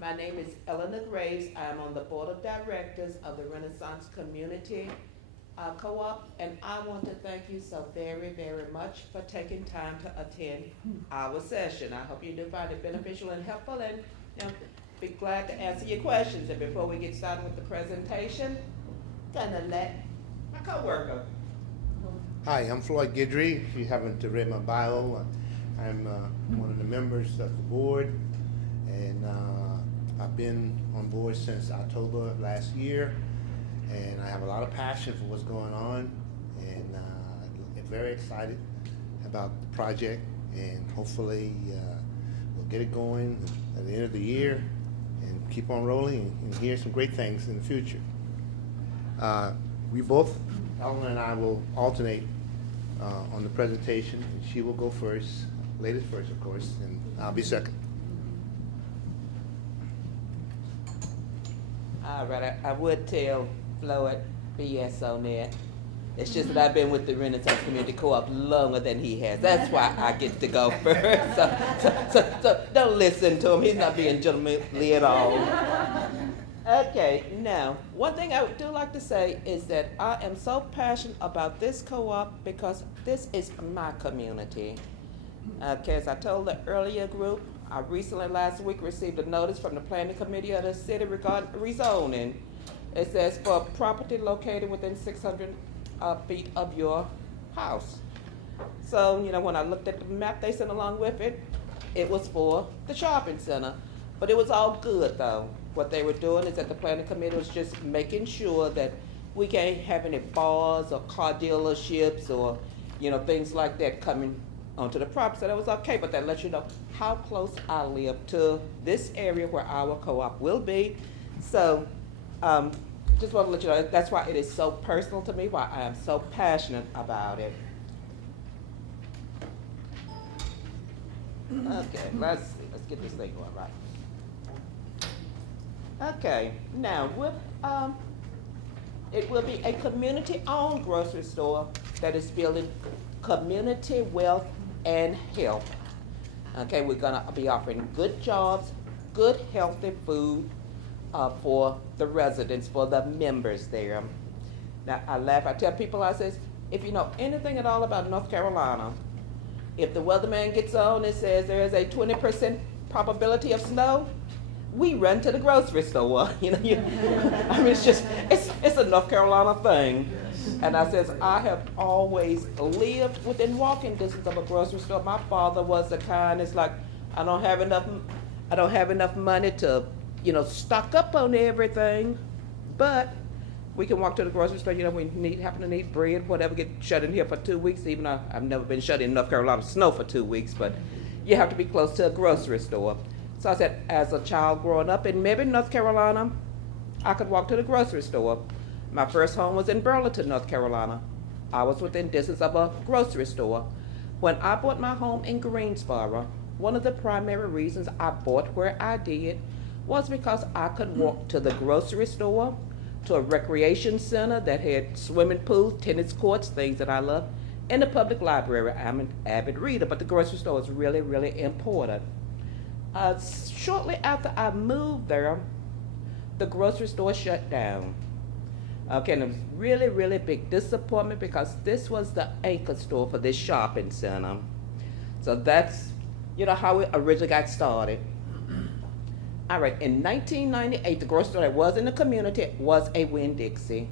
My name is Eleanor. I am on the board of directors of the Renaissance Community Co-op, and I want to thank you so very, very much for taking time to attend our session. I hope you do find it beneficial and helpful, and be glad to answer your questions. And before we get started with the presentation, gonna let my coworker. Hi, I'm Floyd Guidry. If you haven't read my bio, I'm one of the members of the board, and I've been on board since October of last year, and I have a lot of passion for what's going on, and I'm very excited about the project, and hopefully we'll get it going at the end of the year and keep on rolling and hear some great things in the future. We both, Eleanor and I, will alternate on the presentation, and she will go first, ladies first, of course, and I'll be second. All right, I would tell Floyd BS on that. It's just that I've been with the Renaissance Community Co-op longer than he has. That's why I get to go first. So don't listen to him. He's not being gentlemanly at all. Okay, now, one thing I do like to say is that I am so passionate about this co-op because this is my community. Okay, as I told the earlier group, I recently last week received a notice from the planning committee of the city regarding rezoning. It says for property located within 600 feet of your house. So, when I looked at the map they sent along with it, it was for the shopping center. But it was all good though. What they were doing is that the planning committee was just making sure that we can't have any bars or car dealerships or, things like that coming onto the property. So that was okay, but that lets you know how close I live to this area where our co-op will be. So just want to let you know, that's why it is so personal to me, why I am so passionate about it. Okay, let's see, let's get this thing going right. Okay, now it will be a community-owned grocery store that is building community wealth and health. Okay, we're gonna be offering good jobs, good healthy food for the residents, for the members there. Now I laugh, I tell people, I says, if you know anything at all about North Carolina, if the weatherman gets on and says there is a 20% probability of snow, we run to the grocery store. I mean, it's a North Carolina thing. And I says, I have always lived within walking distance of a grocery store. My father was the kind, it's like, I don't have enough money to, stock up on everything, but we can walk to the grocery store, we happen to need bread, whatever, get shut in here for 2 weeks, even though I've never been shut in North Carolina snow for 2 weeks, but you have to be close to a grocery store. So I said, as a child growing up in Mebane, North Carolina, I could walk to the grocery store. My first home was in Burlington, North Carolina. I was within distance of a grocery store. When I bought my home in Greensboro, one of the primary reasons I bought where I did was because I could walk to the grocery store, to a recreation center that had swimming pools, tennis courts, things that I love, and the public library. I'm an avid reader, but the grocery store is really, really important. Shortly after I moved there, the grocery store shut down. Okay, and it was really, really big disappointment because this was the anchor store for this shopping center. So that's, how it originally got started. All right, in 1998, the grocery store that was in the community was a Winn-Dixie.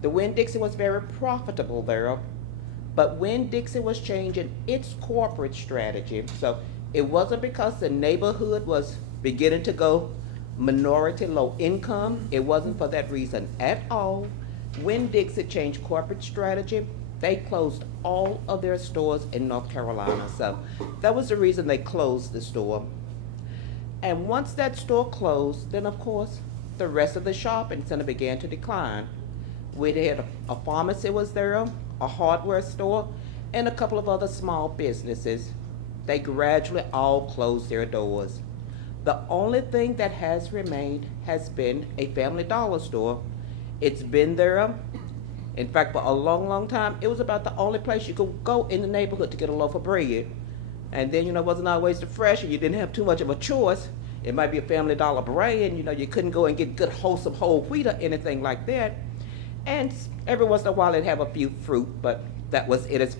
The Winn-Dixie was very profitable there, but Winn-Dixie was changing its corporate strategy. So it wasn't because the neighborhood was beginning to go minority, low income. It wasn't for that reason at all. Winn-Dixie changed corporate strategy. They closed all of their stores in North Carolina. So that was the reason they closed the store. And once that store closed, then of course, the rest of the shopping center began to decline. We had a pharmacy was there, a hardware store, and a couple of other small businesses. They gradually all closed their doors. The only thing that has remained has been a Family Dollar store. It's been there. In fact, for a long, long time, it was about the only place you could go in the neighborhood to get a loaf of bread. And then, it wasn't always the fresh, and you didn't have too much of a choice. It might be a Family Dollar brand, you know, you couldn't go and get good wholesome whole wheat or anything like that. And every once in a while it'd have a few fruit, but that was it as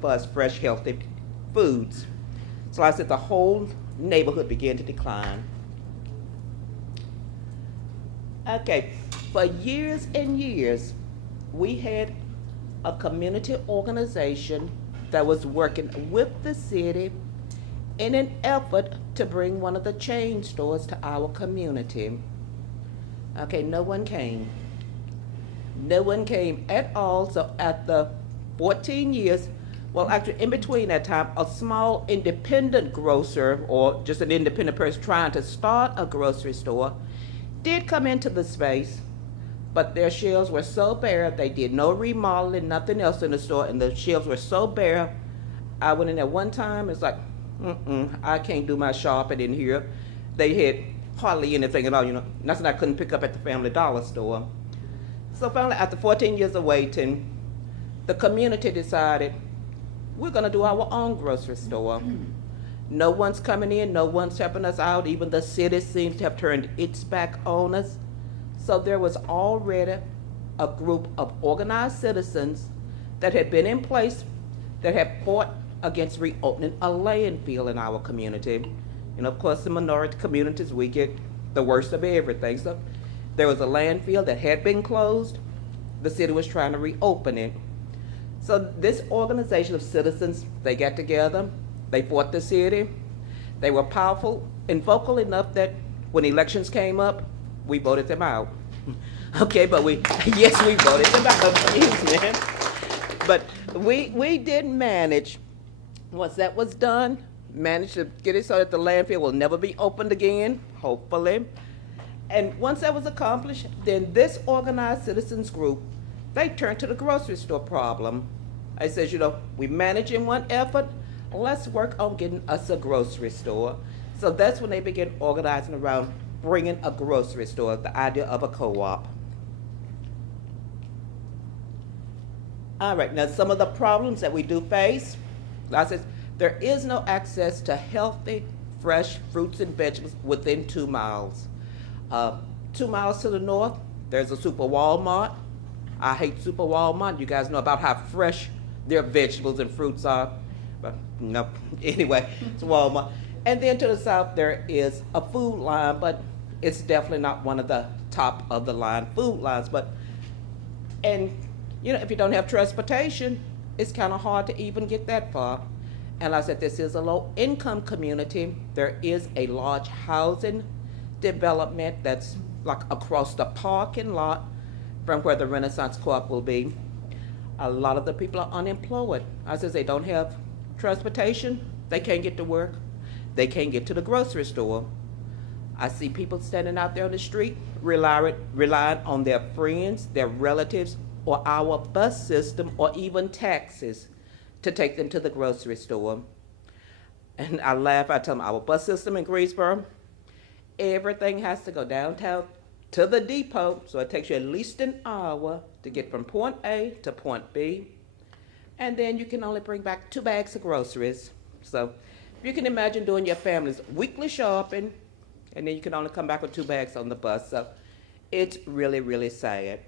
far as fresh, healthy foods. So I said the whole neighborhood began to decline. Okay, for years and years, we had a community organization that was working with the city in an effort to bring one of the chain stores to our community. Okay, no one came. No one came at all, so after 14 years, well, actually, in between that time, a small independent grocer or just an independent person trying to start a grocery store did come into the space, but their shelves were so bare, they did no remodeling, nothing else in the store, and the shelves were so bare. I went in there one time, it's like, I can't do my shopping in here. They had hardly anything at all, you know, nothing I couldn't pick up at the Family Dollar store. So finally, after 14 years of waiting, the community decided, we're gonna do our own grocery store. No one's coming in, no one's helping us out. Even the city seems to have turned its back on us. So there was already a group of organized citizens that had been in place that had fought against reopening a landfill in our community. And of course, the minority communities, we get the worst of everything. So there was a landfill that had been closed. The city was trying to reopen it. So this organization of citizens, they got together, they fought the city. They were powerful and vocal enough that when elections came up, we voted them out. Okay, but yes, we voted them out, excuse me. But we did manage, once that was done, managed to get it so that the landfill will never be opened again, hopefully. And once that was accomplished, then this organized citizens group, they turned to the grocery store problem. I says, you know, we manage in one effort, let's work on getting us a grocery store. So that's when they began organizing around bringing a grocery store, the idea of a co-op. All right, now some of the problems that we do face, I says, there is no access to healthy, fresh fruits and vegetables within 2 miles. 2 miles to the north, there's a Super Walmart. I hate Super Walmart. You guys know about how fresh their vegetables and fruits are. But no, anyway, it's Walmart. And then to the south, there is a Food Line, but it's definitely not one of the top of the line food lines. And you know, if you don't have transportation, it's kind of hard to even get that far. And like I said, this is a low-income community. There is a large housing development that's like across the parking lot from where the Renaissance Co-op will be. A lot of the people are unemployed. I says they don't have transportation, they can't get to work, they can't get to the grocery store. I see people standing out there on the street relying on their friends, their relatives, or our bus system, or even taxis to take them to the grocery store. And I laugh, I tell them our bus system in Greensboro, everything has to go downtown to the depot, so it takes you at least an hour to get from point A to point B. And then you can only bring back 2 bags of groceries. So you can imagine doing your family's weekly shopping, and then you can only come back with 2 bags on the bus. So it's really, really sad.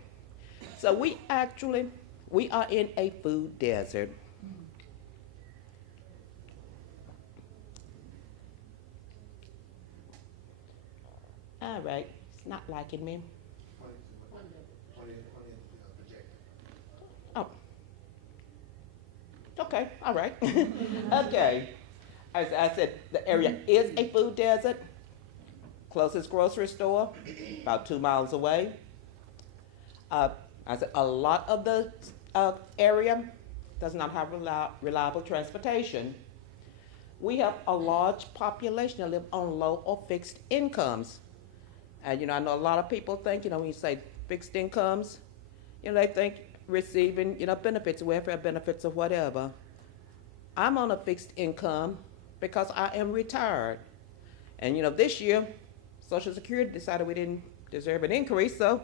So we are in a food desert. All right, it's not liking me. Oh. Okay, all right. Okay. As I said, the area is a food desert. Closest grocery store, about 2 miles away. I said a lot of the area does not have reliable transportation. We have a large population that live on low or fixed incomes. And you know, I know a lot of people think, you know, when you say fixed incomes, you know, they think receiving, you know, benefits, welfare benefits or whatever. I'm on a fixed income because I am retired. And you know, this year, Social Security decided we didn't deserve an increase, so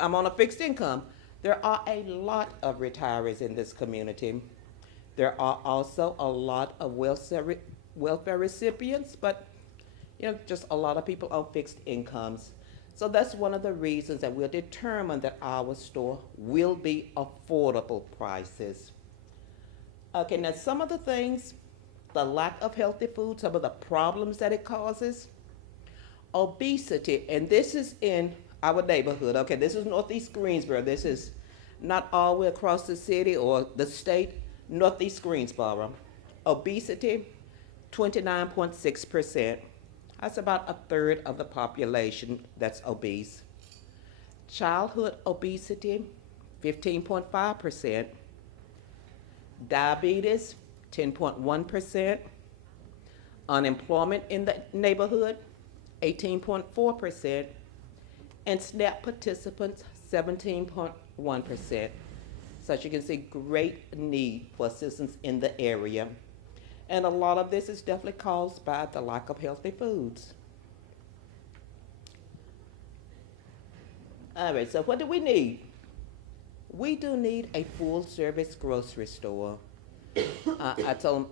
I'm on a fixed income. There are a lot of retirees in this community. There are also a lot of welfare recipients, but just a lot of people on fixed incomes. So that's one of the reasons that we'll determine that our store will be affordable prices. Okay, now some of the things, the lack of healthy food, some of the problems that it causes, obesity, and this is in our neighborhood. Okay, this is Northeast Greensboro. This is not all the way across the city or the state, Northeast Greensboro. Obesity, 29.6%. That's about a third of the population that's obese. Childhood obesity, 15.5%. Diabetes, 10.1%. Unemployment in the neighborhood, 18.4%. And SNAP participants, 17.1%. So as you can see, great need for assistance in the area. And a lot of this is definitely caused by the lack of healthy foods. All right, so what do we need? We do need a full-service grocery store. I told them,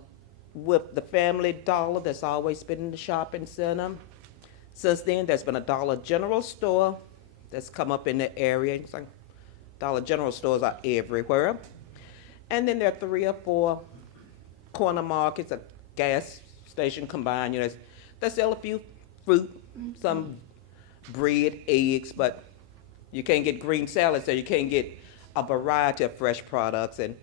with the Family Dollar that's always been in the shopping center, since then there's been a Dollar General store that's come up in the area. It's like Dollar General stores are everywhere. And then there are 3 or 4 corner markets, a gas station combined, that sell a few fruit, some bread, eggs, but you can't get green salad, so you can't get a variety of fresh products. And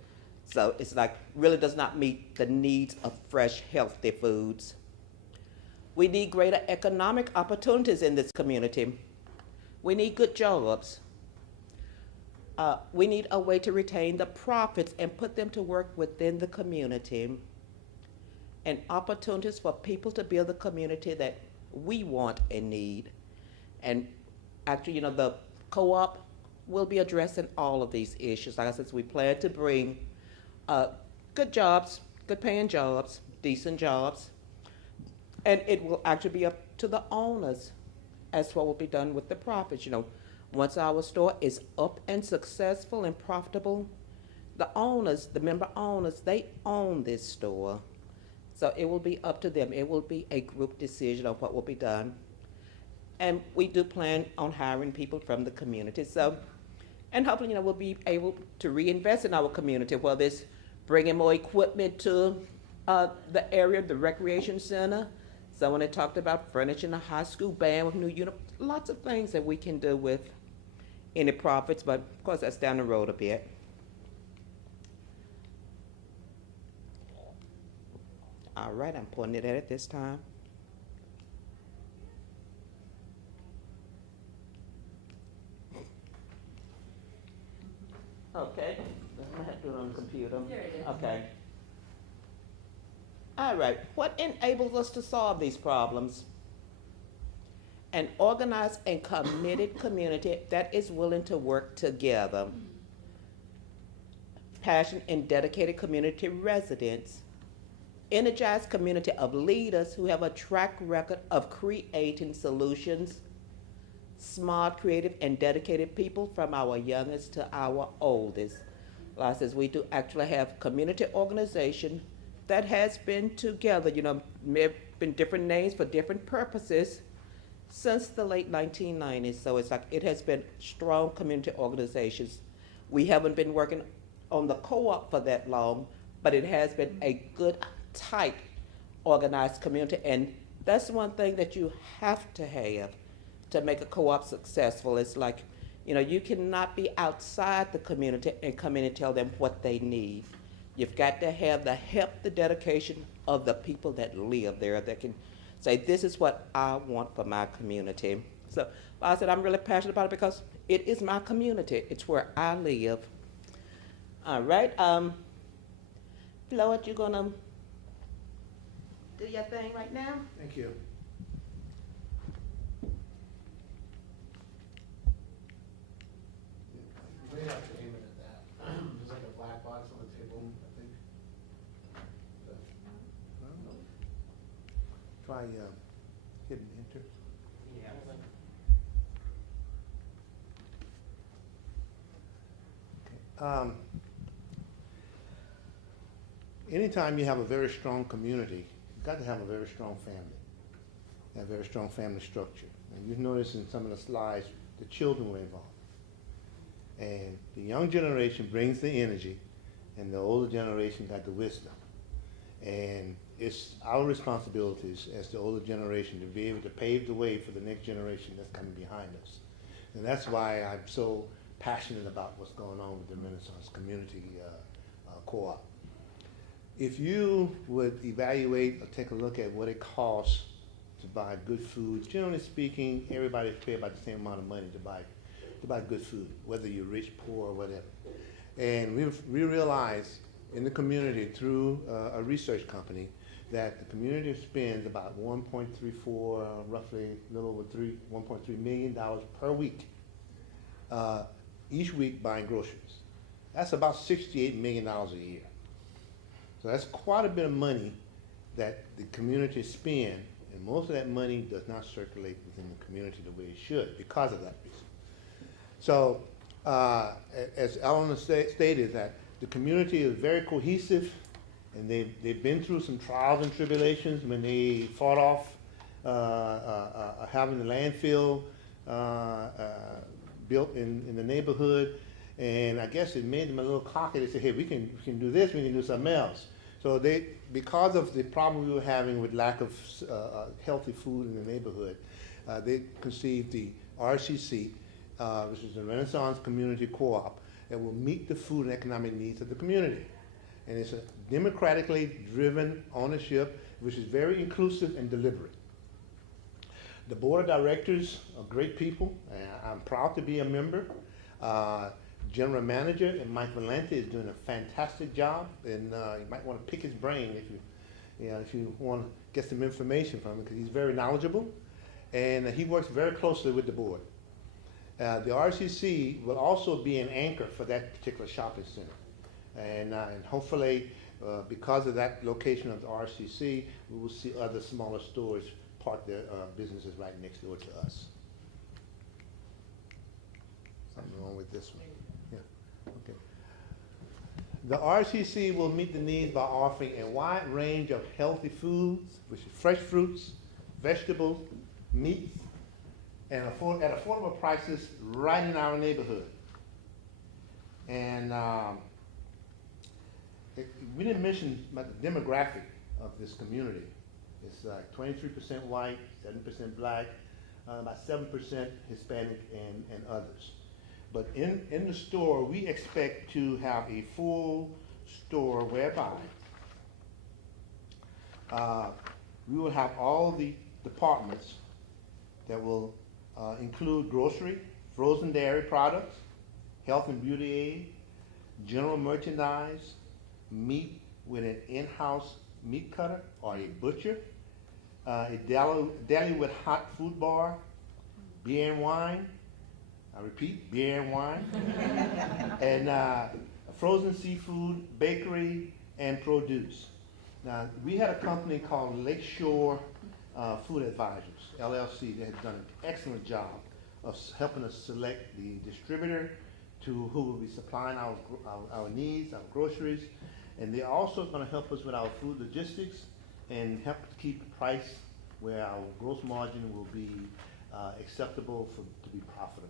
so it's like really does not meet the needs of fresh, healthy foods. We need greater economic opportunities in this community. We need good jobs. We need a way to retain the profits and put them to work within the community. And opportunities for people to build the community that we want and need. And actually, the co-op will be addressing all of these issues. Like I said, we plan to bring good jobs, good paying jobs, decent jobs. And it will actually be up to the owners as what will be done with the profits. Once our store is up and successful and profitable, the owners, the member owners, they own this store. So it will be up to them. It will be a group decision of what will be done. And we do plan on hiring people from the community. So, and hopefully, we'll be able to reinvest in our community, whether it's bringing more equipment to the area, the recreation center. Someone had talked about furnishing a high school band with new uniforms. Lots of things that we can do with any profits, but of course that's down the road a bit. All right, I'm pointing it at it this time. Okay, I have to do it on the computer. There it is. Okay. All right, what enables us to solve these problems? An organized and committed community that is willing to work together. Passionate and dedicated community residents. Energized community of leaders who have a track record of creating solutions. Smart, creative, and dedicated people from our youngest to our oldest. Like I says, we do actually have community organization that has been together, may have been different names for different purposes since the late 1990s. So it's like it has been strong community organizations. We haven't been working on the co-op for that long, but it has been a good, tight, organized community. And that's one thing that you have to make a co-op successful. It's like, you cannot be outside the community and come in and tell them what they need. You've got to have the help, the dedication of the people that live there that can say, this is what I want for my community. So like I said, I'm really passionate about it because it is my community. It's where I live. All right. Floyd, you're going to do your thing right now? Thank you. You may have to aim it at that. There's like a black box on the table, I think. Try hitting enter. Yeah. Anytime you have a very strong community, you've got to have a very strong family. a very strong family structure. And you notice in some of the slides, the children were involved. And the young generation brings the energy, and the older generation got the wisdom. And it's our responsibilities as the older generation to be able to pave the way for the next generation that's coming behind us. And that's why I'm so passionate about what's going on with the Renaissance Community Co-op. If you would evaluate or take a look at what it costs to buy good food, generally speaking, everybody pays about the same amount of money to buy good food, whether you're rich, poor, or whatever. And we realize in the community through a research company that the community spends about 1.34, roughly a little over $1.3 million per week, each week buying groceries. That's about $68 million a year. So that's quite a bit of money that the community spend, and most of that money does not circulate within the community the way it should because of that reason. So as Eleanor stated, that the community is very cohesive, and they've been through some trials and tribulations when they fought off having the landfill built in the neighborhood, and I guess it made them a little cocky. They said, hey, we can do this, we can do something else. So because of the problem we were having with lack of healthy food in the neighborhood, they conceived the RCC, which is the Renaissance Community Co-op, that will meet the food and economic needs of the community. And it's a democratically driven ownership, which is very inclusive and deliberate. The board of directors are great people, and I'm proud to be a member. General manager, Mike Valente, is doing a fantastic job, and you might want to pick his brain if you want to get some information from him, because he's very knowledgeable, and he works very closely with the board. The RCC will also be an anchor for that particular shopping center, and hopefully, because of that location of the RCC, we will see other smaller stores park their businesses right next door to us. Something wrong with this one. Yeah. Okay. The RCC will meet the needs by offering a wide range of healthy foods, which is fresh fruits, vegetables, meats, and at affordable prices right in our neighborhood. And we didn't mention about the demographic of this community. It's like 23% white, 7% black, about 7% Hispanic, and others. But in the store, we expect to have a full store whereby we will have all the departments that will include grocery, frozen dairy products, health and beauty aid, general merchandise, meat with an in-house meat cutter or a butcher, a deli with hot food bar, beer and wine, I repeat, beer and wine, and frozen seafood, bakery, and produce. Now, we had a company called Lakeshore Food Advisors, LLC, that has done an excellent job of helping us select the distributor to who will be supplying our needs, our groceries, and they're also going to help us with our food logistics and help to keep the price where our gross margin will be acceptable to be profitable.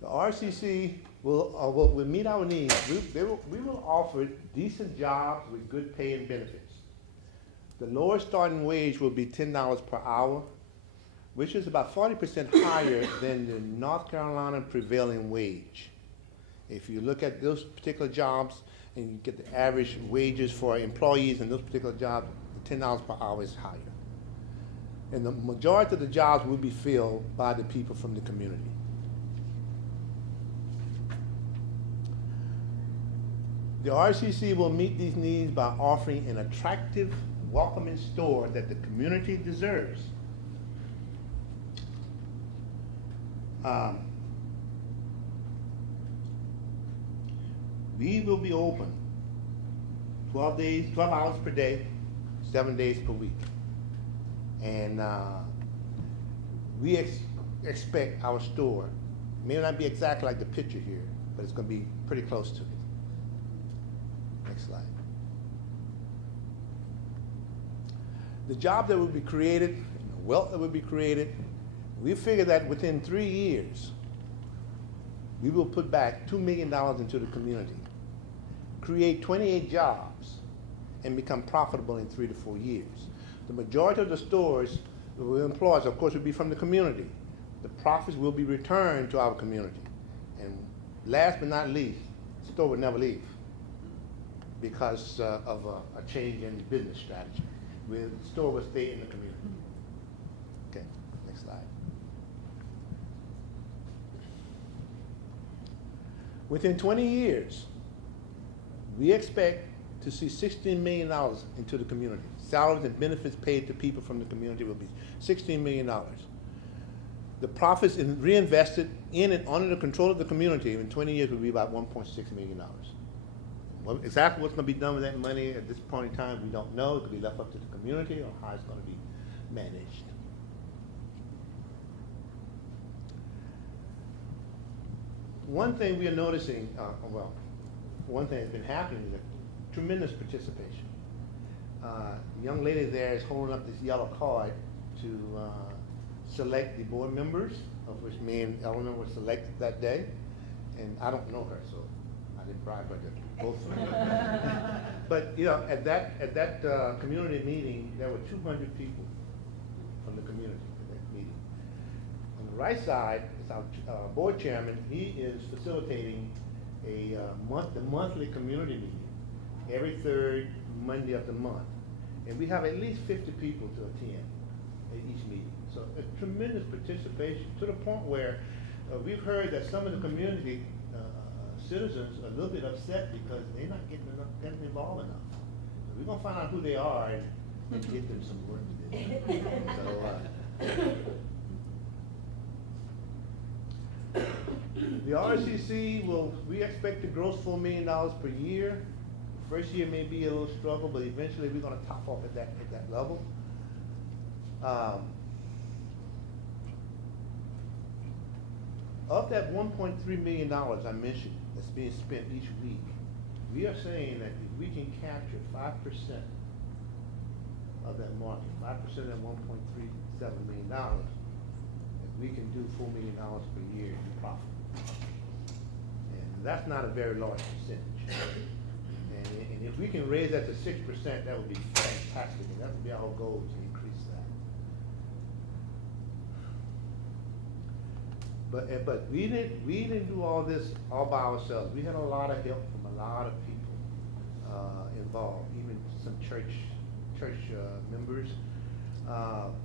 The RCC will meet our needs. We will offer decent jobs with good pay and benefits. The lowest starting wage will be $10 per hour, which is about 40% higher than the North Carolina prevailing wage. If you look at those particular jobs and you get the average wages for employees in those particular jobs, $10 per hour is higher. And the majority of the jobs will be filled by the people from the community. The RCC will meet these needs by offering an attractive, welcoming store that the community deserves. We will be open 12 hours per day, 7 days per week. And we expect our store, may not be exactly like the picture here, but but it's gonna be pretty close to it. Next slide. The job that will be created, and the wealth that will be created, we figure that within 3 years, we will put back $2 million into the community, create 28 jobs, and become profitable in 3 to 4 years. The majority of the stores that we employ, of course, will be from the community. The profits will be returned to our community. And last but not least, the store will never leave because of a change in business strategy. The store will stay in the community. Okay, next slide. Within 20 years, we expect to see $16 million into the community. Salaries and benefits paid to people from the community will be $16 million. The profits reinvested in and under the control of the community in 20 years will be about $1.6 million. Well, exactly what's going to be done with that money at this point in time, we don't know. It could be left up to the community or how it's going to be managed. One thing we are noticing, one thing that's been happening is a tremendous participation. The young lady there is holding up this yellow card to select the board members, of which me and Eleanor were selected that day. And I don't know her, so I didn't bribe her to vote for her. But you know, at that community meeting, there were 200 people from the community at that meeting. On the right side is our board chairman. He is facilitating the monthly community meeting every third Monday of the month. And we have at least 50 people to attend at each meeting. So a tremendous participation to the point where we've heard that some of the community citizens are a little bit upset because they're not getting involved enough. So we're gonna find out who they are and get them some work to do. So, the RCC we expect to gross $4 million per year. First year may be a little struggle, but eventually we're going to top off at that level. Of that $1.3 million I mentioned that's being spent each week, we are saying that if we can capture 5% of that market, 5% of that $1.37 million, that we can do $4 million per year in profit. And that's not a very large percentage. And if we can raise that to 6%, that would be fantastic. And that would be our goal, to increase that. But we didn't do all this all by ourselves. We had a lot of help from a lot of people involved, even some church members.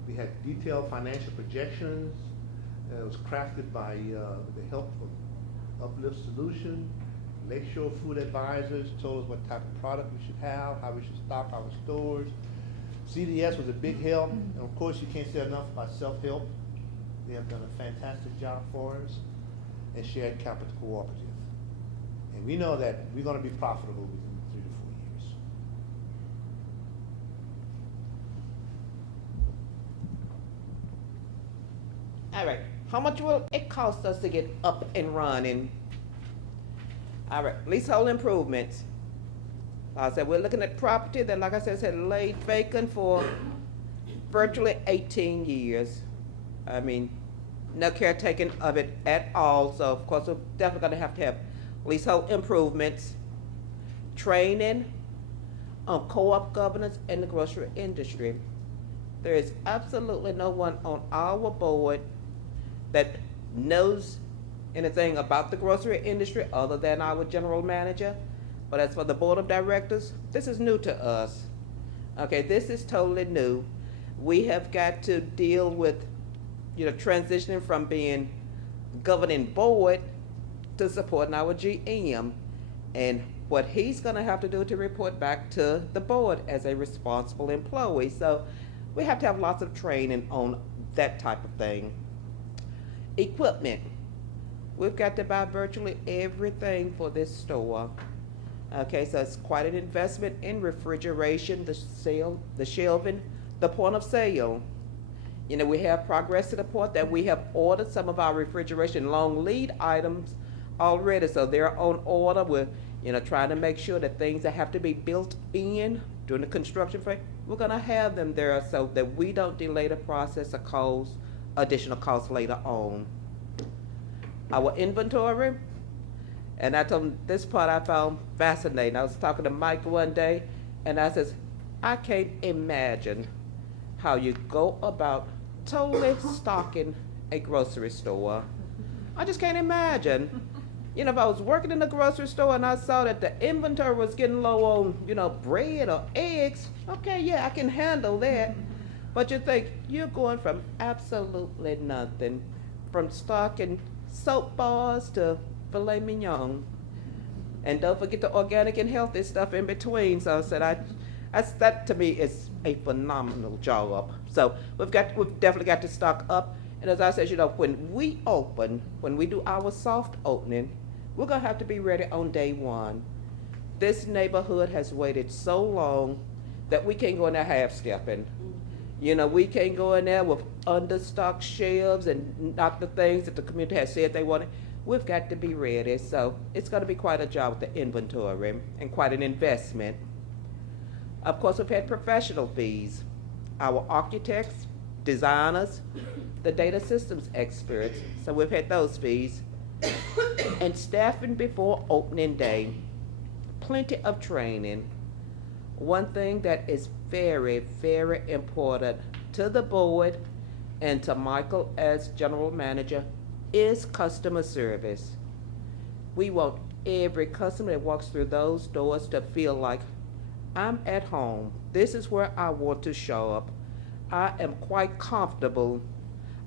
We had detailed financial projections. It was crafted by the help of Uplift Solution. Lakeshore Food Advisors told us what type of product we should have, how we should stock our stores. CDS was a big help, and of course you can't say enough about self-help. They have done a fantastic job for us, and Shared Capital Cooperative. And we know that we're going to be profitable within 3 to 4 years. All right, how much will it cost us to get up and running? All right, leasehold improvements. Like I said, we're looking at property that, like I said laid vacant for virtually 18 years. I mean, no caretaking of it at all. So of course, we're definitely gonna have to have leasehold improvements, training on co-op governance in the grocery industry. There is absolutely no one on our board that knows anything about the grocery industry other than our general manager. But as for the board of directors, this is new to us. Okay, this is totally new. We have got to deal with, transitioning from being governing board to supporting our GM, and what he's gonna have to do to report back to the board as a responsible employee. So we have to have lots of training on that type of thing. Equipment. We've got to buy virtually everything for this store. Okay, so it's quite an investment in refrigeration, the shelving, the point of sale. We have progressed to the point that we have ordered some of our refrigeration long lead items already, so they're on order. We're, trying to make sure that things that have to be built in during the construction phase, we're gonna have them there so that we don't delay the process or cause additional costs later on. Our inventory, and I told him this part I found fascinating. I was talking to Mike one day, and I says, I can't imagine how you go about totally stocking a grocery store. I just can't imagine. If I was working in a grocery store and I saw that the inventory was getting low on, bread or eggs, okay, yeah, I can handle that. But you think you're going from absolutely nothing, from stocking soap bars to filet mignon. And don't forget the organic and healthy stuff in between. So I said, that to me is a phenomenal job. So we've definitely got to stock up. And as I said, when we do our soft opening, we're gonna have to be ready on day one. This neighborhood has waited so long that we can't go in there half stepping. We can't go in there with understocked shelves and not the things that the community has said they wanted. We've got to be ready. So it's gonna be quite a job with the inventory and quite an investment. Of course, we've had professional fees. Our architects, designers, the data systems experts, so we've had those fees. And staffing before opening day, plenty of training. One thing that is very, very important to the board and to Michael as general manager is customer service. We want every customer that walks through those doors to feel like, I'm at home. This is where I want to show up. I am quite comfortable.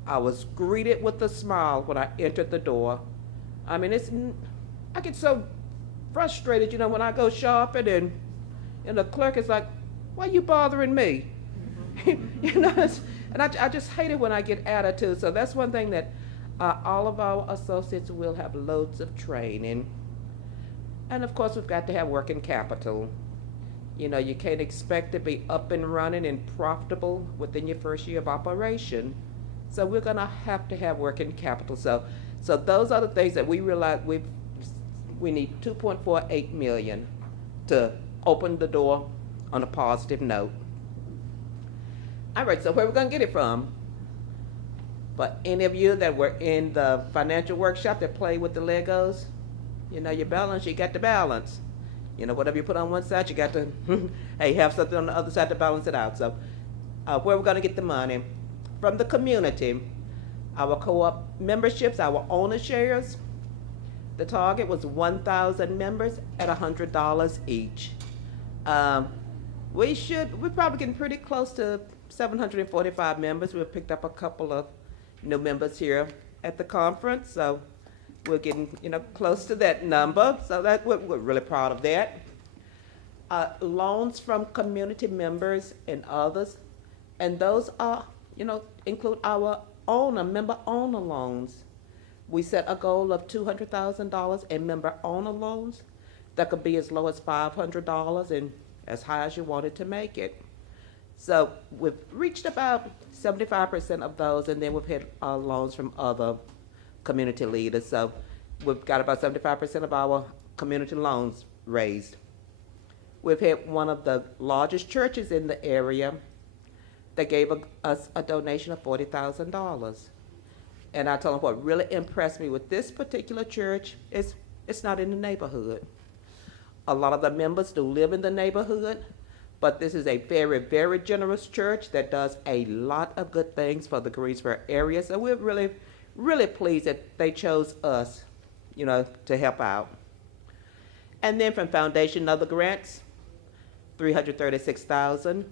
I was greeted with a smile when I entered the door. I mean, I get so frustrated, when I go shopping and the clerk is like, why are you bothering me? And I just hate it when I get attitude. So that's one thing that all of our associates will have loads of training. And of course, we've got to have working capital. You can't expect to be up and running and profitable within your first year of operation. So we're gonna have to have working capital. So those are the things that we realize we need 2.48 million to open the door on a positive note. All right, so where we're gonna get it from? For any of you that were in the financial workshop that played with the Legos, your balance, you got to balance. Whatever you put on one side, you got to, have something on the other side to balance it out. So where we're gonna get the money? From the community, our co-op memberships, our owner shares. The target was 1,000 members at $100 each. We're probably getting pretty close to 745 members. We've picked up a couple of new members here at the conference, so we're getting, close to that number. So that we're really proud of that. Loans from community members and others, and those are, include our member owner loans. We set a goal of $200,000 in member owner loans. That could be as low as $500 and as high as you wanted to make it. So we've reached about 75% of those, and then we've had loans from other community leaders. So we've got about 75% of our community loans raised. We've had one of the largest churches in the area that gave us a donation of $40,000. And I told them what really impressed me with this particular church is it's not in the neighborhood. A lot of the members do live in the neighborhood, but this is a very, very generous church that does a lot of good things for the Greensboro area. So we're really, really pleased that they chose us, to help out. And then from Foundation, other grants, $336,000.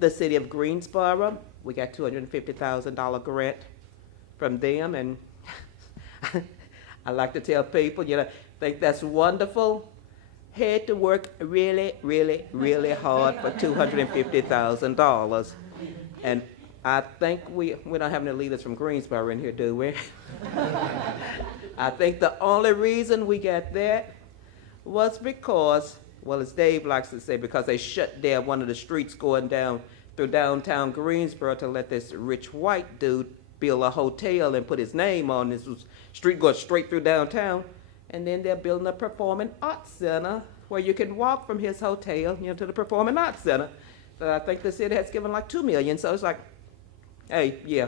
The City of Greensboro, we got $250,000 grant from them, and I like to tell people, think that's wonderful. Had to work really, really, really hard for $250,000. And I think we don't have any leaders from Greensboro in here, do we? I think the only reason we got that was because, well, as Dave likes to say, because they shut down one of the streets going down through downtown Greensboro to let this rich white dude build a hotel and put his name on this street going straight through downtown. And then they're building a performing arts center where you can walk from his hotel, to the performing arts center. So I think the city has given like $2 million. So it's like, hey, yeah,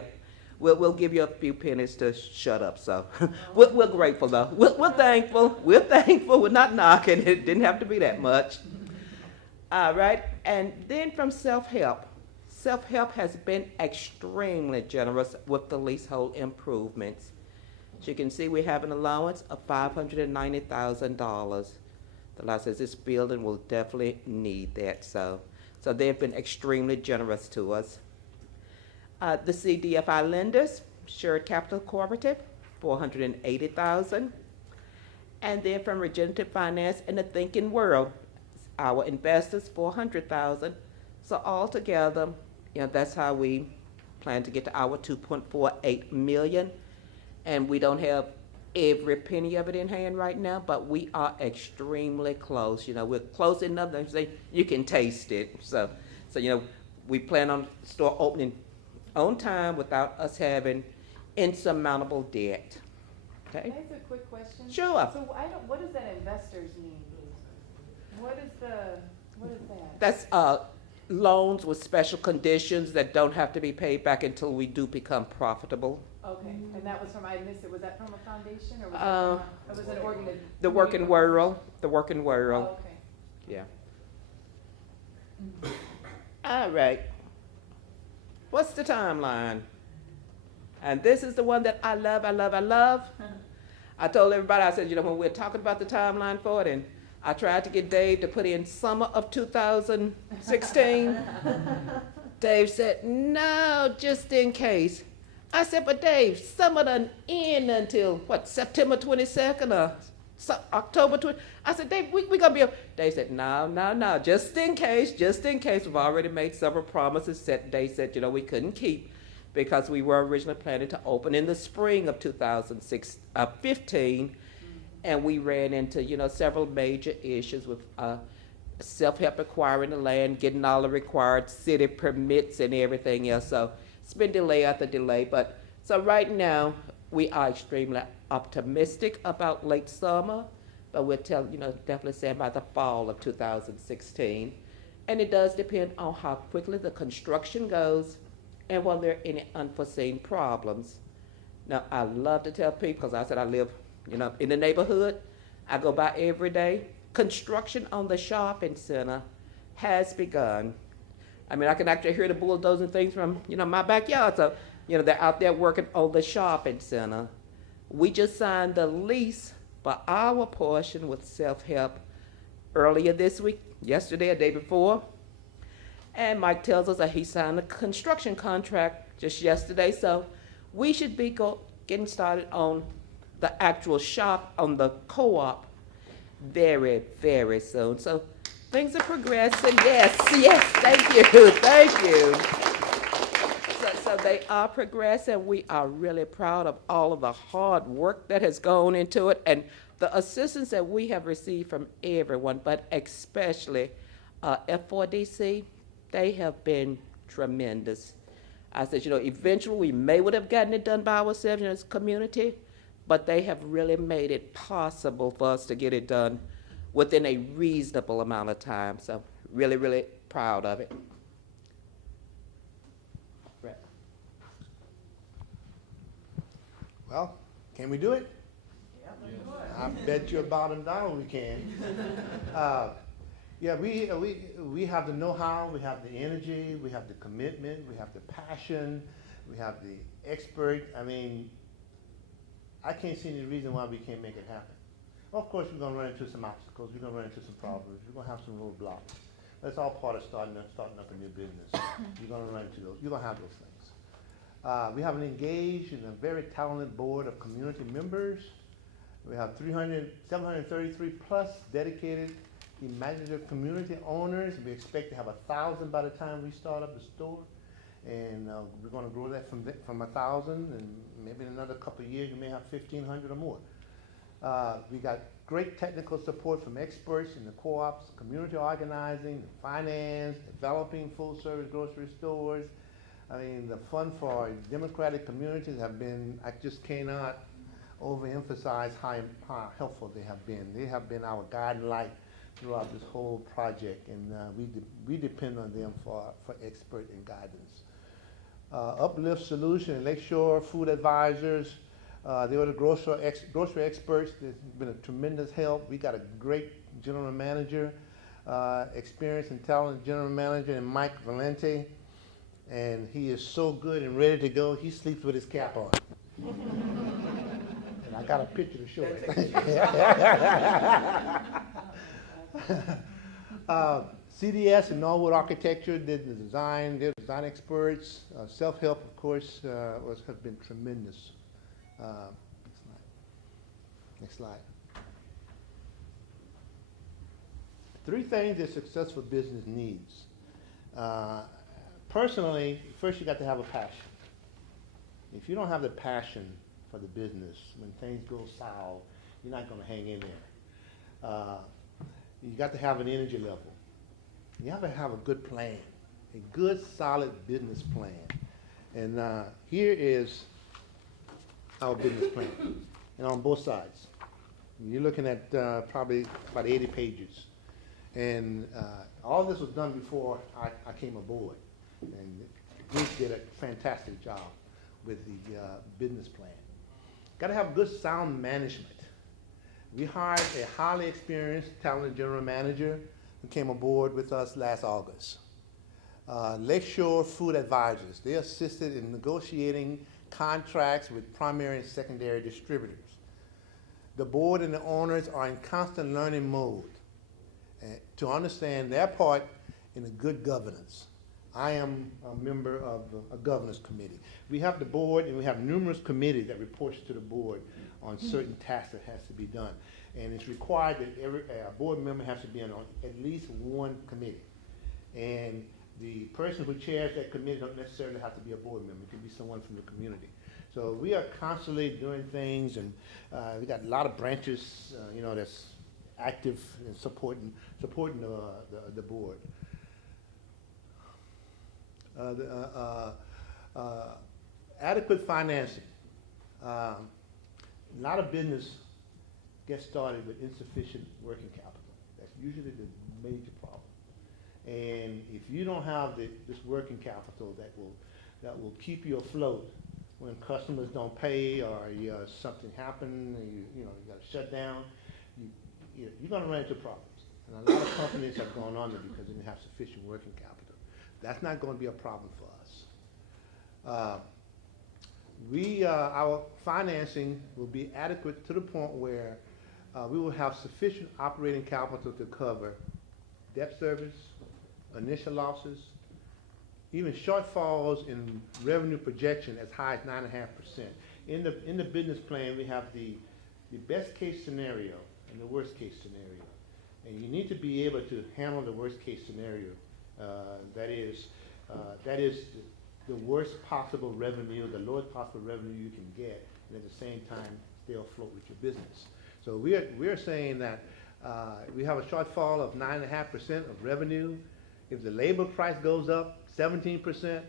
we'll give you a few pennies to shut up. So we're grateful though. We're thankful. We're thankful. We're not knocking. It didn't have to be that much. All right. And then from self-help. Self-help has been extremely generous with the leasehold improvements. As you can see, we have an allowance of $590,000. The law says this building will definitely need that. So they've been extremely generous to us. The CDFI lenders, Shared Capital Cooperative, $480,000. And then from Regenerative Finance and the Thinking World, our investors, $400,000. So altogether, that's how we plan to get to our $2.48 million. And we don't have every penny of it in hand right now, but we are extremely close. We're close enough that you can taste it. So we plan on the store opening on time without us having insurmountable debt. Okay? Can I ask a quick question? Sure. So what does that investors mean? What is that? That's loans with special conditions that don't have to be paid back until we do become profitable. Okay, and that was from, I missed it, was that from a foundation or was it from an organization? The Working World. The Working World. Oh, okay. Yeah. All right. What's the timeline? And this is the one that I love. I told everybody, I said, when we're talking about the timeline for it, and I tried to get Dave to put in summer of 2016. Dave said, no, just in case. I said, but Dave, summer doesn't end until, September 22nd or October 20th? I said, Dave, we're going to be up. Dave said, no, just in case. We've already made several promises that Dave said, we couldn't keep because we were originally planning to open in the spring of 2015. And we ran into, several major issues with self-help acquiring the land, getting all the required city permits and everything else. So it's been delay after delay. But so right now, we are extremely optimistic about late summer, but we're definitely saying by the fall of 2016. And it does depend on how quickly the construction goes and whether there are any unforeseen problems. Now, I love to tell people, because I said I live in the neighborhood, I go by every day. Construction on the shopping center has begun. I mean, I can actually hear the bulldozing things from, my backyard. So, they're out there working on the shopping center. We just signed the lease for our portion with self-help earlier this week, yesterday or day before. And Mike tells us that he signed a construction contract just yesterday. So we should be getting started on the actual shop on the co-op very, very soon. So things are progressing. Yes, thank you. So they are progressing. We are really proud of all of the hard work that has gone into it and the assistance that we have received from everyone, but especially F4DC. They have been tremendous. I said, eventually we would have gotten it done by ourselves as a community, but they have really made it possible for us to get it done within a reasonable amount of time. So really, really proud of it. Right. Well, can we do it? I bet you $1 we can. Yeah, we have the know-how, we have the energy, we have the commitment, we have the passion, we have the expert. I mean, I can't see any reason why we can't make it happen. Of course, we're going to run into some obstacles. We're going to run into some problems. We're going to have some roadblocks. That's all part of starting up a new business. You're going to run into those. You're going to have those things. We have an engaged and a very talented board of community members. We have 733 plus dedicated imaginative community owners. We expect to have 1,000 by the time we start up the store. And we're going to grow that from 1,000, and maybe in another couple of years we may have 1,500 or more. We got great technical support from experts in the co-ops, community organizing, finance, developing full-service grocery stores. I mean, the fund for democratic communities have been, I just cannot overemphasize how helpful they have been. They have been our guiding light throughout this whole project, and we depend on them for expert and guidance. Uplift Solution and Lakeshore Food Advisors, they were the grocery experts. They've been a tremendous help. We got a great general manager, experienced and talented general manager, and Mike Valente, and he is so good and ready to go. He sleeps with his cap on. And I got a picture to show it. CDS and Norwood Architecture did the design. They're design experts. Self-help, of course, has been tremendous. Next slide. Three things that successful business needs. Personally, first you got to have a passion. If you don't have the passion for the business, when things go south, you're not going to hang in there. You got to have an energy level. You have to have a good plan, a good, solid business plan. And here is our business plan, and on both sides. You're looking at probably about 80 pages. And all this was done before I came aboard. And Bruce did a fantastic job with the business plan. Got to have good sound management. We hired a highly experienced, talented general manager who came aboard with us last August. Lakeshore Food Advisors, they assisted in negotiating contracts with primary and secondary distributors. The board and the owners are in constant learning mode to understand their part in a good governance. I am a member of a governance committee. We have the board, and we have numerous committees that reports to the board on certain tasks that has to be done. And it's required that every board member has to be on at least one committee. And the person who chairs that committee don't necessarily have to be a board member. It could be someone from the community. So we are constantly doing things, and we got a lot of branches, that's active and supporting the board. Adequate financing. A lot of business gets started with insufficient working capital. That's usually the major problem. And if you don't have this working capital that will keep you afloat when customers don't pay, or something happen, and you got to shut down, you're going to run into problems. And a lot of companies have gone under because they didn't have sufficient working capital. That's not going to be a problem for us. Our financing will be adequate to the point where we will have sufficient operating capital to cover debt service, initial losses, even shortfalls in revenue projection as high as 9.5%. In the business plan, we have the best case scenario and the worst case scenario. And you need to be able to handle the worst case scenario. That is the worst possible revenue, the lowest possible revenue you can get, and at the same time stay afloat with your business. So we're saying that we have a shortfall of 9.5% of revenue. If the labor price goes up 17%,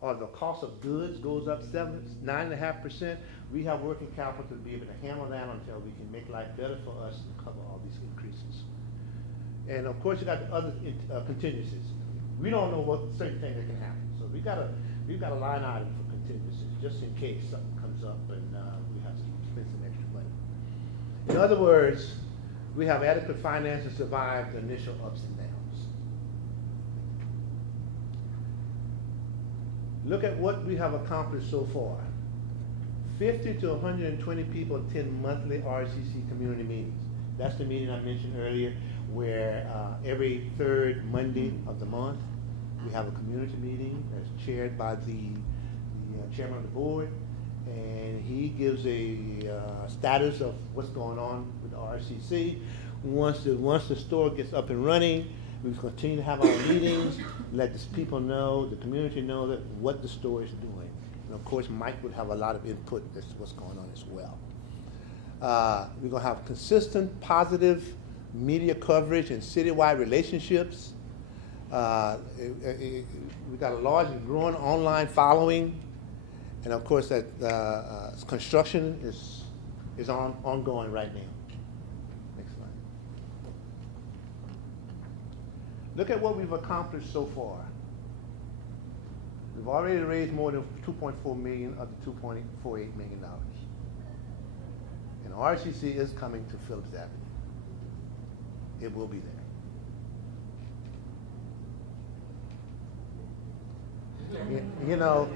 or the cost of goods goes up 9.5%, we have working capital to be able to handle that until we can make life better for us and cover all these increases. And of course, you got the other contingencies. We don't know what certain things that can happen, so we've got a line item for contingencies just in case something comes up and we have to spend some extra money. In other words, we have adequate finance to survive the initial ups and downs. Look at what we have accomplished so far. 50 to 120 people attend monthly RCC community meetings. That's the meeting I mentioned earlier, where every third Monday of the month, we have a community meeting that's chaired by the chairman of the board, and he gives a status of what's going on with the RCC. Once the store gets up and running, we continue to have our meetings, let the people know, the community know that what the store is doing. And of course, Mike would have a lot of input as to what's going on as well. We're going to have consistent, positive media coverage and citywide relationships. We got a large and growing online following, and of course that construction is ongoing right now. Next slide. Look at what we've accomplished so far. We've already raised more than 2.4 million of the 2.48 million dollars, and RCC is coming to Phillips Avenue. It will be there. You know,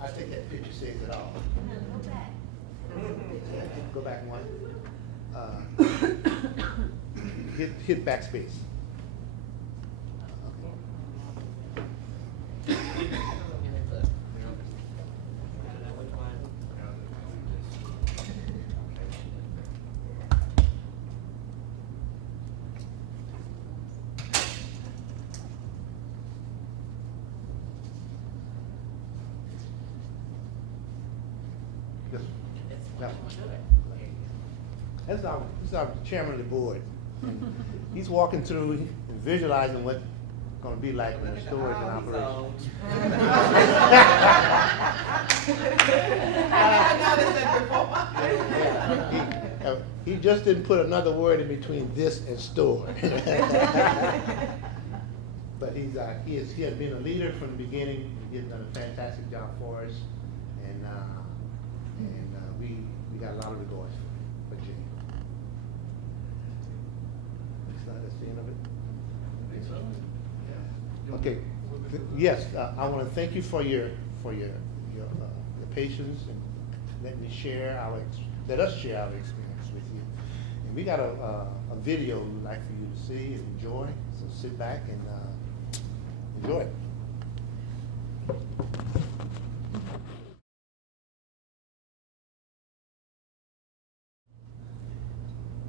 I think that picture says it all. Go back one. Hit backspace. Yes. Yeah. This is our chairman of the board. He's walking through and visualizing what's going to be like when the store is in operation. He just didn't put another word in between this and store. But he has been a leader from the beginning. He's done a fantastic job for us, and we got a lot of regards for Jimmy. That's the end of it. Okay. Yes, I want to thank you for your patience and let us share our experience with you. And we got a video we'd like for you to see and enjoy. So sit back and enjoy it.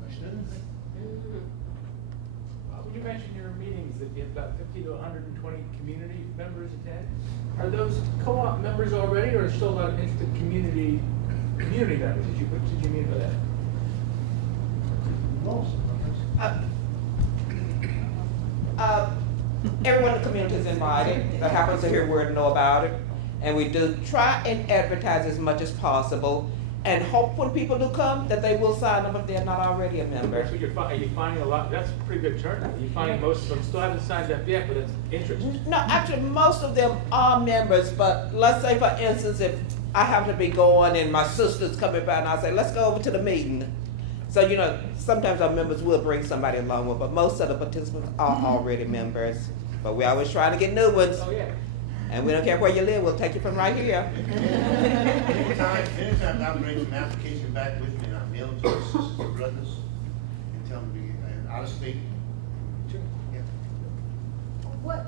Questions? When you mentioned your meetings that you have about 50 to 120 community members attend, are those co-op members already, or are still a lot of interested community members? What did you mean by that? Everyone in the community is invited that happens to hear word and know about it. And we do try and advertise as much as possible and hope when people do come that they will sign up if they're not already a member. So are you finding a lot? That's a pretty good turnout. Are you finding most of them still haven't signed up yet, but it's interest? No, actually, most of them are members, but let's say, for instance, if I happen to be going and my sister's coming by and I say, let's go over to the meeting. So, you know, sometimes our members will bring somebody along with, but most of the participants are already members. But we're always trying to get new ones. Oh, yeah. And we don't care where you live, we'll take you from right here. Anytime I bring some application back with me, and I mail them to my sisters and brothers and tell them to be out of state. Sure. Yeah. What,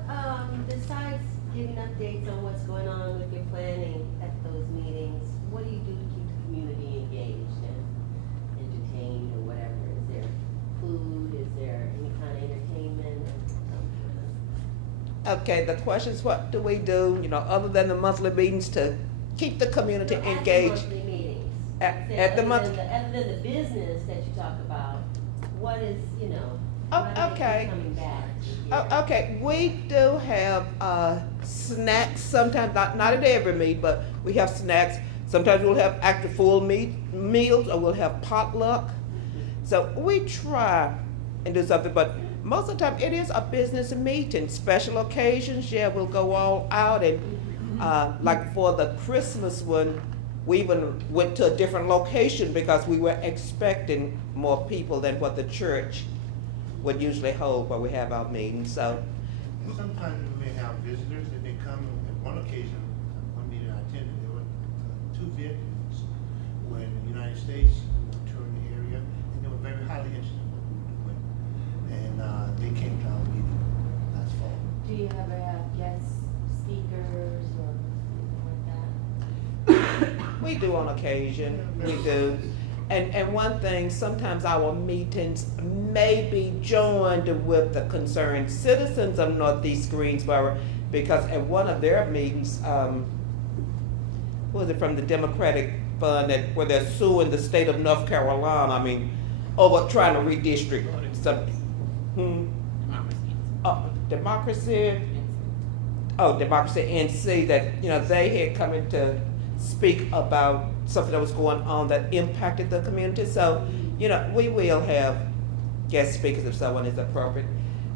besides giving updates on what's going on with your planning at those meetings, what do you do to keep the community engaged and entertained or whatever? Is there food? Is there any kind of entertainment? Okay, the question is, what do we do, you know, other than the monthly meetings to keep the community No, engaged? At the monthly meetings. At the Other month- than the business that you talk about, what is, you know, Oh, why do they okay. keep coming back? Oh, okay, we do have snacks sometimes, not at every meet, but we have snacks. Sometimes we'll have actual full meals, or we'll have potluck. So we try and do something, but most of the time it is a business meeting. Special occasions, yeah, we'll go all out, and like for the Christmas one, we even went to a different location because we were expecting more people than what the church would usually hold where we have our meetings. So And sometimes we may have visitors that may come. On one occasion, one meeting I attended, there were two Vietnamese when the United States touring the area, and they were very highly interested in what we were doing. And they came to our meeting last fall. Do you ever have guest speakers or anything like that? we do on occasion, we do. And one thing, sometimes our meetings may be joined with the concerned citizens of Northeast Greensboro, because at one of their meetings, was it from the Democratic Fund, where they're suing the state of North Carolina? I mean, over trying to redistrict some, democracy, Democracy NC, that, they had come in to speak about something that was going on that impacted the community. So, we will have guest speakers if someone is appropriate.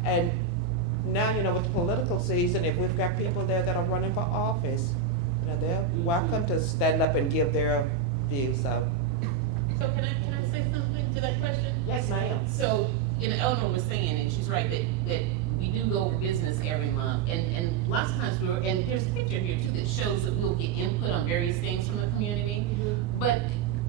And now, with the political season, if we've got people there that are running for office, they're welcome to stand up and give their views. So can I say something to that question? yes, ma'am. So, Eleanor was saying, and she's right, that we do go over business every month, and lots of times and there's a picture here too that shows that we'll get input on various things from the community, but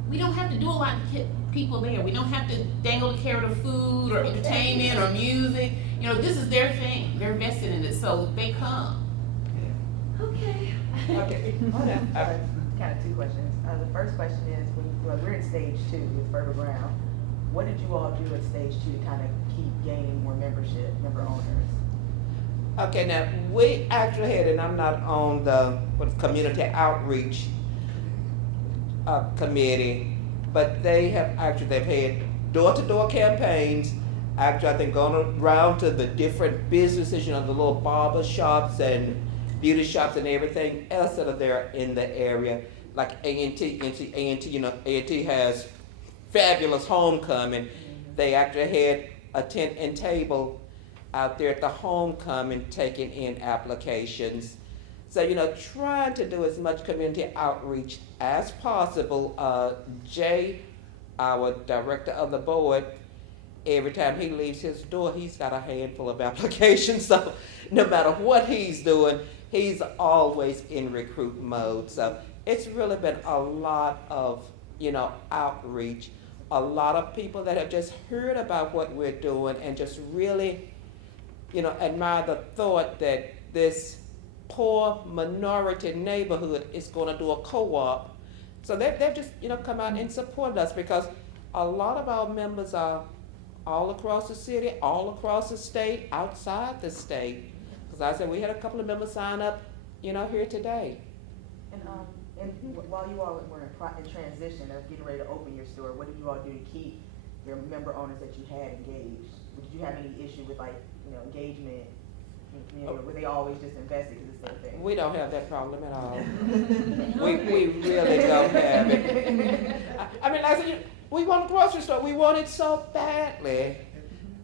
we don't have to do a lot to get people there. We don't have to dangle the carrot of food or entertainment or music. This is their thing. They're invested in it, so they come. Okay. Okay. Kind of two questions. The first question is, we're in stage 2 with Fertile Ground. What did you all do at stage 2 to kind of keep gaining more member owners? Okay, now, we actually had, and I'm not on the community outreach committee, but they've had door-to-door campaigns, actually, I think, going around to the different businesses, the little barber shops and beauty shops and everything else that are there in the area, like A&T, A&T has fabulous homecoming. They actually had a tent and table out there at the homecoming taking in applications. So, trying to do as much community outreach as possible. Jay, our director of the board, every time he leaves his door, he's got a handful of applications. So no matter what he's doing, he's always in recruit mode. So it's really been a lot of, outreach, a lot of people that have just heard about what we're doing and just really, admire the thought that this poor minority neighborhood is going to do a co-op. So they've just, come out and supported us, because a lot of our members are all across the city, all across the state, outside the state. Because I said we had a couple of members sign up, here today. And while you all were in transition of getting ready to open your store, what did you all do to keep your member owners that you had engaged? Did you have any issue with engagement? Were they always just invested in the same thing? We don't have that problem at all. we really don't have it. I mean, like I said, we want a grocery store. We want it so badly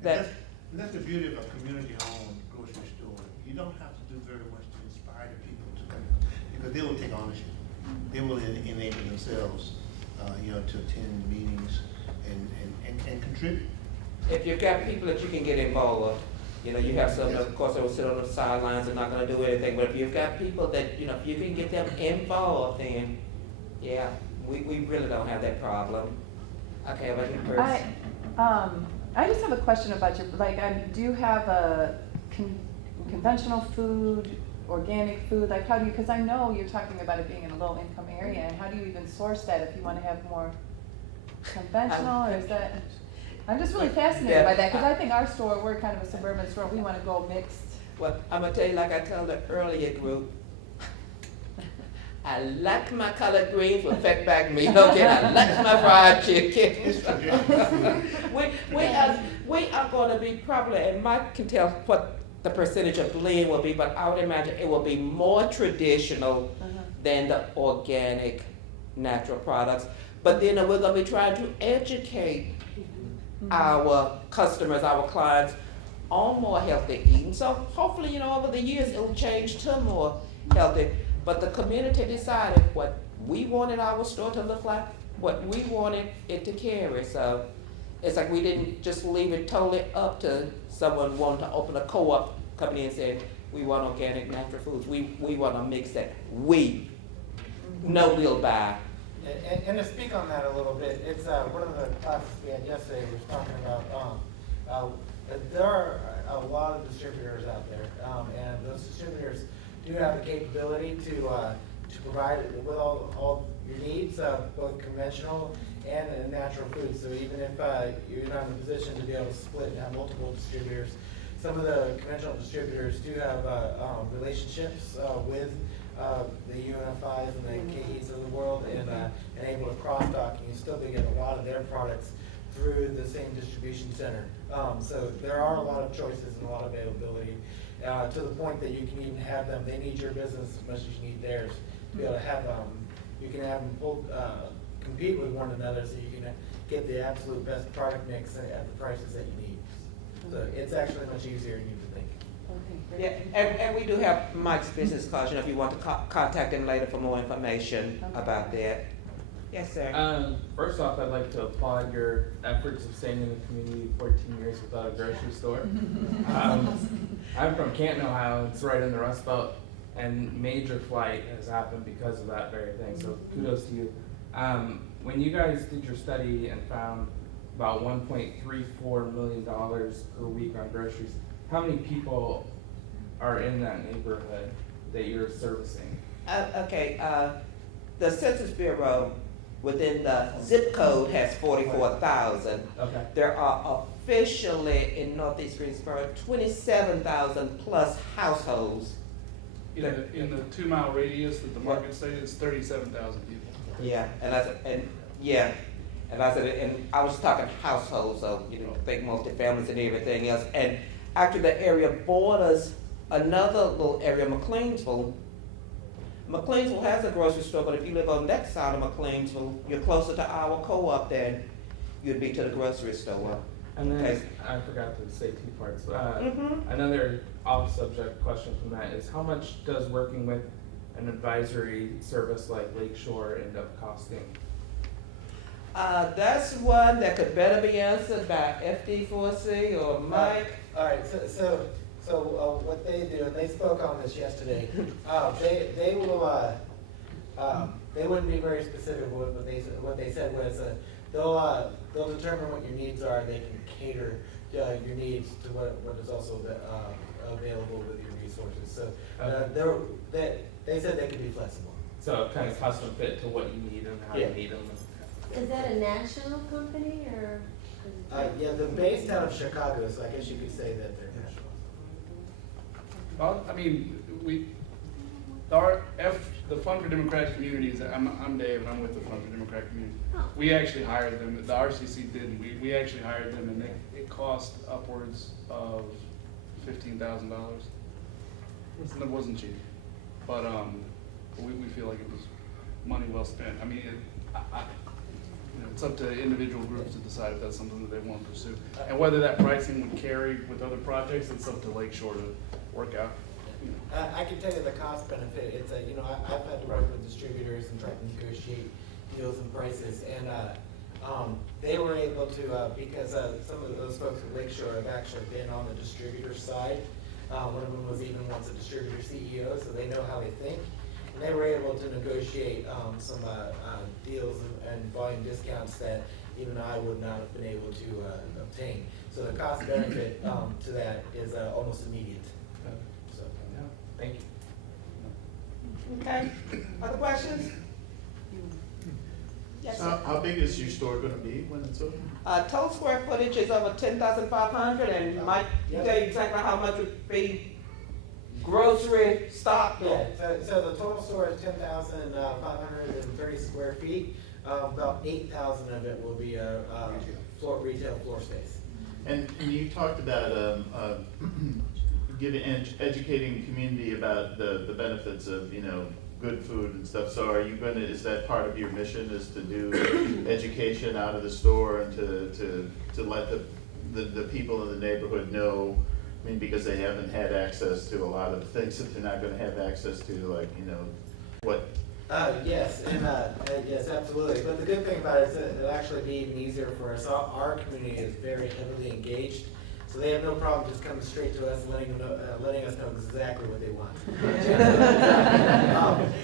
that. And that's the beauty of a community-owned grocery store. You don't have to do very much to inspire the people to come, because they will take ownership. They will enable themselves, to attend meetings and contribute. If you've got people that you can get involved, you have some, of course, that will sit on the sidelines and not going to do anything. But if you've got people that, if you can get them involved, then, yeah, we really don't have that problem. Okay, how about you first? I just have a question about do you have a conventional food, organic food? How do you, because I know you're talking about it being in a low income area, and how do you even source that if you want to have more conventional, or is that? I'm just really fascinated by that, because I think our store, we're kind of a suburban store, we want to go mixed. Well, I'm going to tell you, like I told the earlier group, I like my collard greens with fat back meat, okay? I like my fried chicken. we are going to be probably, and Mike can tell what the percentage of blend will be, but I would imagine it will be more traditional than the organic natural products. But then we're going to be trying to educate our customers, our clients, on more healthy eating. So hopefully, over the years it'll change to more healthy. But the community decided what we wanted our store to look like, what we wanted it to carry. So it's like we didn't just leave it totally up to someone wanting to open a co-op company and say, we want organic natural foods. We want to mix that. We know we'll buy. And to speak on that a little bit, it's one of the classes we had yesterday was talking about there are a lot of distributors out there, and those distributors do have the capability to provide with all your needs, both conventional and natural foods. So even if you're not in a position to be able to split and have multiple distributors, some of the conventional distributors do have relationships with the UNFIs and the KEs of the world, and able to cross-dock, and you still do get a lot of their products through the same distribution center. So there are a lot of choices and a lot of availability, to the point that you can even have them, they need your business as much as you need theirs, to be able to have, you can have them both, compete with one another, so you can get the absolute best product mix at the prices that you need. So it's actually much easier than you would think. Okay, Yeah, great. and we do have Mike's business cards, you know, if you want to contact him later for more information Okay. about that. Yes, sir. First off, I'd like to applaud your efforts of staying in the community 14 years without a grocery store. I'm from Canton, Ohio. It's right in the Rust Belt, and major flight has happened because of that very thing. So kudos to you. When you guys did your study and found about $1.34 million per week on groceries, how many people are in that neighborhood that you're servicing? Okay, the Census Bureau within the zip code has 44,000. Okay. There are officially in Northeast Greensboro 27,000 plus households. In the 2 mile radius that the market say is 37,000 people. Yeah, and I said, and I was talking households, so you know, think multi-families and everything else. And actually, the area borders another little area, McLeansville. McLeansville has a grocery store, but if you live on that side of McLeansville, you're closer to our co-op than you'd be to the grocery store. And then Okay. I forgot to say 2 parts. Mhm. Another off-subject question from that is how much does working with an advisory service like Lakeshore end up costing? That's one that could better be answered by FD4C or Mike. All right, so what they do, and they spoke on this yesterday, they will, they wouldn't be very specific with what they said was, they'll determine what your needs are, they can cater your needs to what is also available with your resources, so, they said they could be flexible. So kind of custom fit to what you need and how Yeah. you need them. Is that a national company or? Yeah, they're based out of Chicago, so I guess you could say that they're national. Well, I mean, the Fund for Democratic Communities, I'm Dave and I'm with the Fund for Democratic Communities. Oh. We actually hired them, the RCC didn't, we actually hired them and it cost upwards of $15,000. It wasn't cheap, but we feel like it was money well spent. I mean, you know, it's up to individual groups to decide if that's something that they want to pursue. And whether that pricing would carry with other projects, it's up to Lakeshore to work out. I can tell you the cost benefit, it's you know, I've had to work with distributors and try to negotiate deals and prices, and, they were able to, because, some of those folks at Lakeshore have actually been on the distributor side. One of them was even once a distributor CEO, so they know how they think. And they were able to negotiate, some, deals and volume discounts that even I would not have been able to, obtain. So the cost benefit, to that is, almost immediate. So. Yeah. Thank you. Okay, other questions? Yes, sir. How big is your store gonna be when it's open? Total square footage is over 10,500, and Mike, you tell you exactly how much would be grocery stock? Yeah, so the total store is 10,530 square feet. About 8,000 of it will be retail floor space. And you talked about educating the community about the benefits of, you know, good food and stuff. So are you gonna, is that part of your mission, is to do education out of the store and to let the people in the neighborhood know? I mean, because they haven't had access to a lot of things that they're not gonna have access to, like, you know, what? Yes, and yes, absolutely. But the good thing about it is that it'll actually be even easier for us. Our community is very heavily engaged, so they have no problem just coming straight to us and letting us know exactly what they want.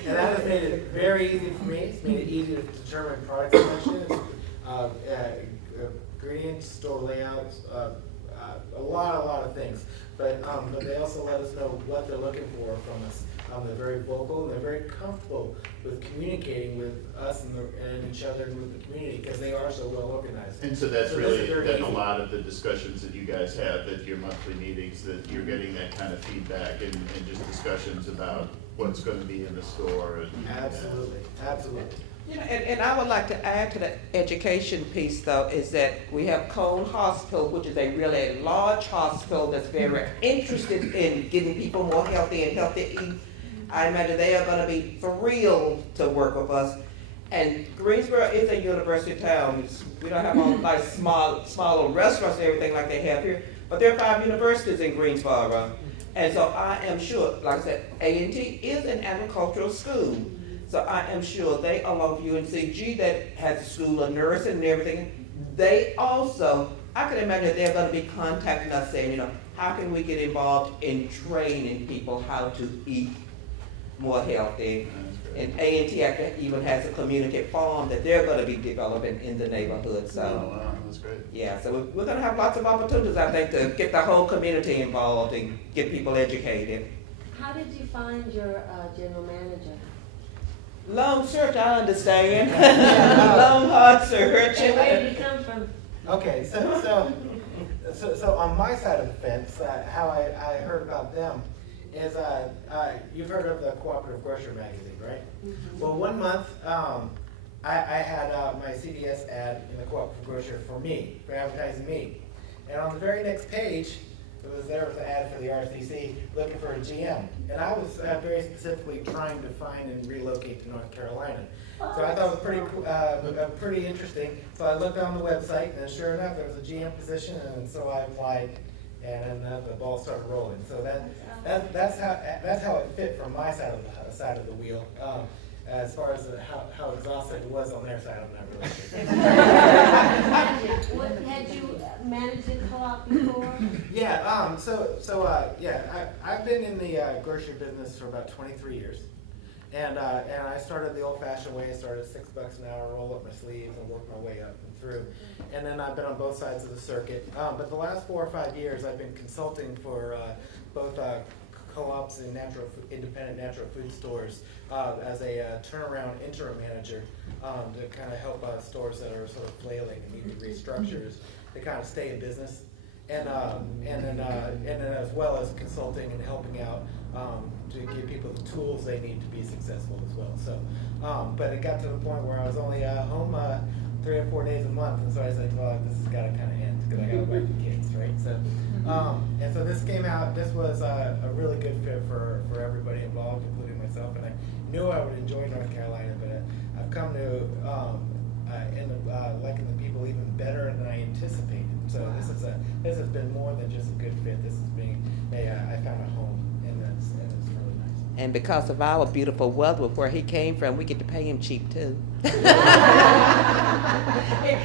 And that has made it very easy for me. It's made it easy to determine product selection, ingredients, store layouts, a lot of things. But they also let us know what they're looking for from us. They're very vocal, and they're very comfortable with communicating with us and each other and with the community, because they are so well organized. And so that's this really is very then a easy. lot of the discussions that you guys have at your monthly meetings, that you're getting that kind of feedback and just discussions about what's gonna be in the store and. Absolutely, absolutely. You know, and I would like to add to the education piece though, is that we have Cone Hospital, which is a really large hospital that's very interested in getting people more healthy and healthy to eat. I imagine they are gonna be thrilled to work with us. And Greensboro is a university town. We don't have all like small little restaurants and everything like they have here, but there are 5 universities in Greensboro. And so I am sure, like I said, A&T is an agricultural school. So I am sure they, along with UNCG that has a school of nursing and everything, they also, I can imagine they're gonna be contacting us saying, you know, how can we get involved in training people how to eat more healthy? And A&T actually even has a community farm that they're gonna be developing in the neighborhood, Oh, so. wow, that's great. Yeah, so we're gonna have lots of opportunities, I think, to get the whole community involved and get people educated. How did you find your general manager? Long search, I understand. Long, hard search. And where did he come from? Okay, so on my side of the fence, how I heard about them is, you've heard of the Cooperative Grocery Magazine, right? Well, one month, I had my CVS ad in the Cooperative Grocery for advertising me. And on the very next page, there was an ad for the RCC looking for a GM. And I was very specifically trying to find and relocate to North Carolina. So I thought it was pretty interesting. So I looked on the website, and sure enough, there was a GM position, and so I applied, and then the ball started rolling. So that's how it fit from my side of the wheel. As far as how exhausted it was on their side, I'm not really sure. What, had you managed a co-op before? Yeah, I've been in the grocery business for about 23 years. And I started the old-fashioned way. I started at $6 an hour, roll up my sleeves, and work my way up and through. And then I've been on both sides of the circuit. But the last 4 or 5 years, I've been consulting for both co-ops and independent natural food stores as a turnaround interim manager to kind of help stores that are sort of flailing and need to restructures to kind of stay in business. And then as well as consulting and helping out to give people the tools they need to be successful as well. So, but it got to the point where I was only home 3 or 4 days a month, and so I said, well, this has got to kind of end because I got to wife the kids, right? So, and so this came out. This was a really good fit for everybody involved, including myself. And I knew I would enjoy North Carolina, but I've come to liking the people even better than I anticipated. So wow. This has been more than just a good fit. This has been I found a home, and it's really nice. And because of our beautiful weather with where he came from, we get to pay him cheap too. Have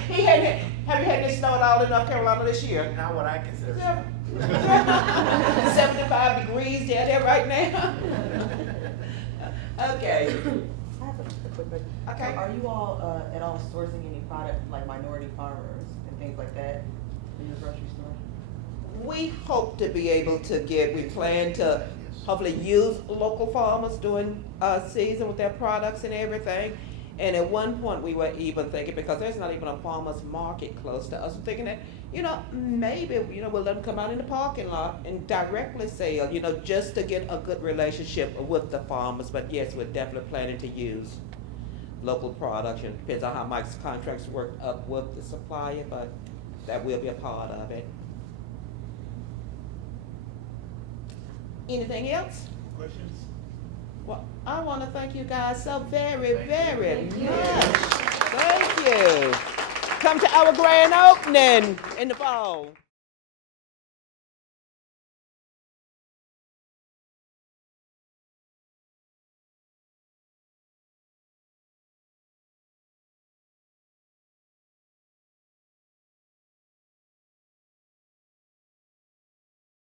you had any snow at all in North Carolina this year? Not what I consider. 75 degrees down there right now. Okay. I have a quick question. Okay. Are you all at all sourcing any product like minority farmers and things like that in your grocery store? We hope to be able to we plan to hopefully use local farmers during season with their products and everything. And at one point we were even thinking, because there's not even a farmer's market close to us, we're thinking that, maybe, we'll let them come out in the parking lot and directly sell, just to get a good relationship with the farmers. But yes, we're definitely planning to use local production. Depends on how Mike's contracts work up with the supplier, but that will be a part of it. Anything else? Questions? Well, I want to thank you guys so very, very much. Thank you. Come to our grand opening in the fall.